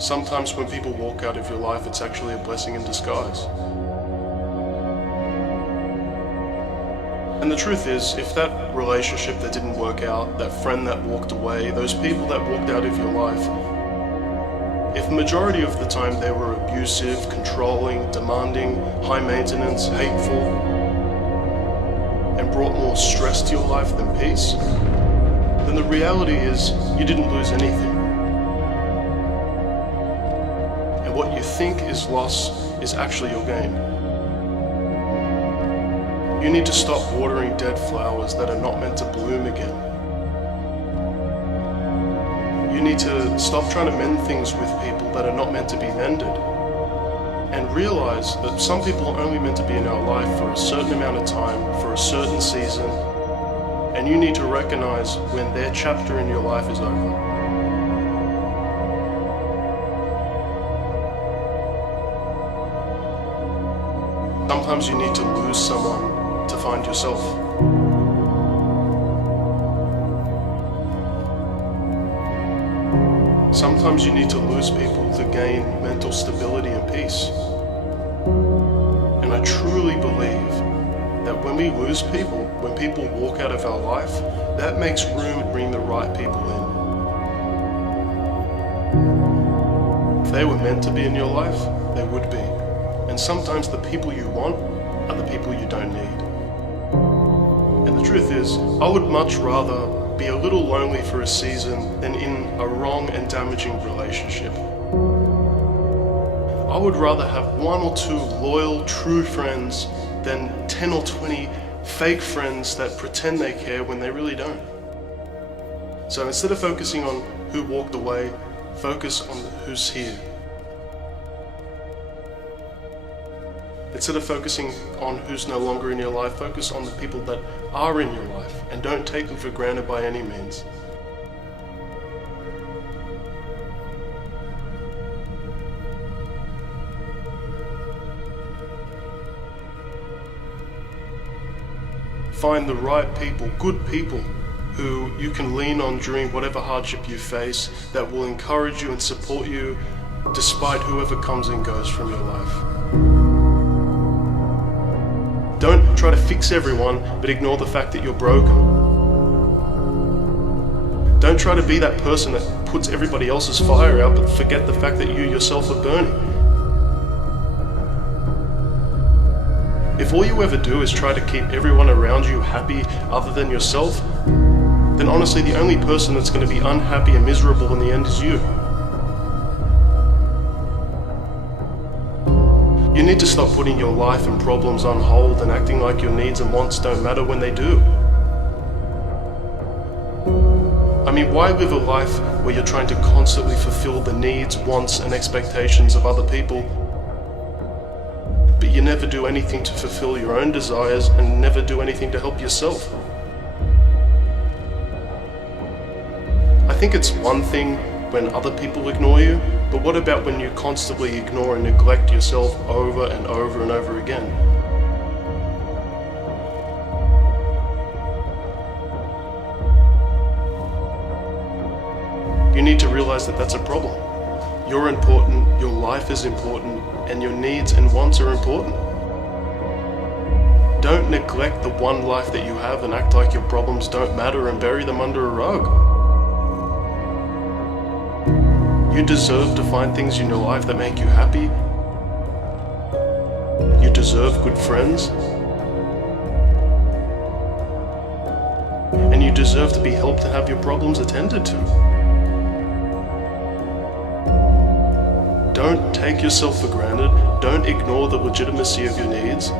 Sometimes when people walk out of your life, it's actually a blessing in disguise. And the truth is, if that relationship that didn't work out, that friend that walked away, those people that walked out of your life, if the majority of the time they were abusive, controlling, demanding, high maintenance, hateful, and brought more stress to your life than peace, then the reality is you didn't lose anything. And what you think is loss is actually your gain. You need to stop watering dead flowers that are not meant to bloom again. You need to stop trying to mend things with people that are not meant to be mended. And realize that some people are only meant to be in our life for a certain amount of time, for a certain season, and you need to recognize when their chapter in your life is over. Sometimes you need to lose someone to find yourself. Sometimes you need to lose people to gain mental stability and peace. And I truly believe that when we lose people, when people walk out of our life, that makes room to bring the right people in. If they were meant to be in your life, they would be. And sometimes the people you want are the people you don't need. And the truth is, I would much rather be a little lonely for a season than in a wrong and damaging relationship. I would rather have 1 or 2 loyal, true friends than 10 or 20 fake friends that pretend they care when they really don't. So instead of focusing on who walked away, focus on who's here. Instead of focusing on who's no longer in your life, focus on the people that are in your life and don't take them for granted by any means. Find the right people, good people, who you can lean on during whatever hardship you face, that will encourage you and support you despite whoever comes and goes from your life. Don't try to fix everyone, but ignore the fact that you're broken. Don't try to be that person that puts everybody else's fire out, but forget the fact that you yourself are burning. If all you ever do is try to keep everyone around you happy other than yourself, then honestly the only person that's going to be unhappy and miserable in the end is you. You need to stop putting your life and problems on hold and acting like your needs and wants don't matter when they do. I mean, why live a life where you're trying to constantly fulfill the needs, wants, and expectations of other people, but you never do anything to fulfill your own desires and never do anything to help yourself? I think it's one thing when other people ignore you, but what about when you constantly ignore and neglect yourself over and over and over again? You need to realize that that's a problem. You're important, your life is important, and your needs and wants are important. Don't neglect the one life that you have and act like your problems don't matter and bury them under a rug. You deserve to find things in your life that make you happy. You deserve good friends. And you deserve to be helped and have your problems attended to. Don't take yourself for granted. Don't ignore the legitimacy of your needs.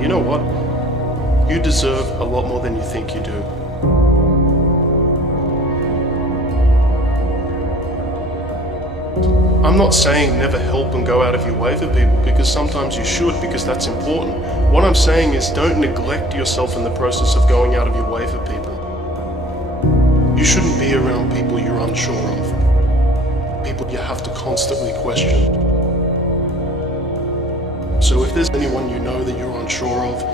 You know what? You deserve a lot more than you think you do. I'm not saying never help and go out of your way for people, because sometimes you should, because that's important. What I'm saying is don't neglect yourself in the process of going out of your way for people. You shouldn't be around people you're unsure of. People you have to constantly question. So if there's anyone you know that you're unsure of,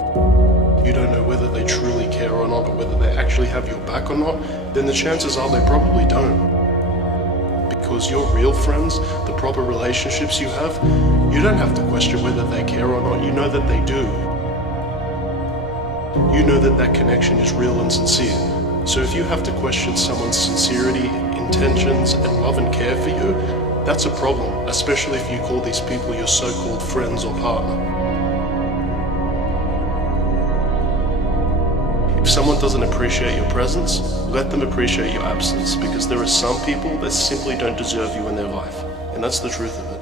you don't know whether they truly care or not, or whether they actually have your back or not, then the chances are they probably don't. because your real friends, the proper relationships you have, you don't have to question whether they care or not. You know that they do. You know that that connection is real and sincere. So if you have to question someone's sincerity, intentions, and love and care for you, that's a problem, especially if you call these people your so-called friends or partner. If someone doesn't appreciate your presence, let them appreciate your absence, because there are some people that simply don't deserve you in their life. And that's the truth of it.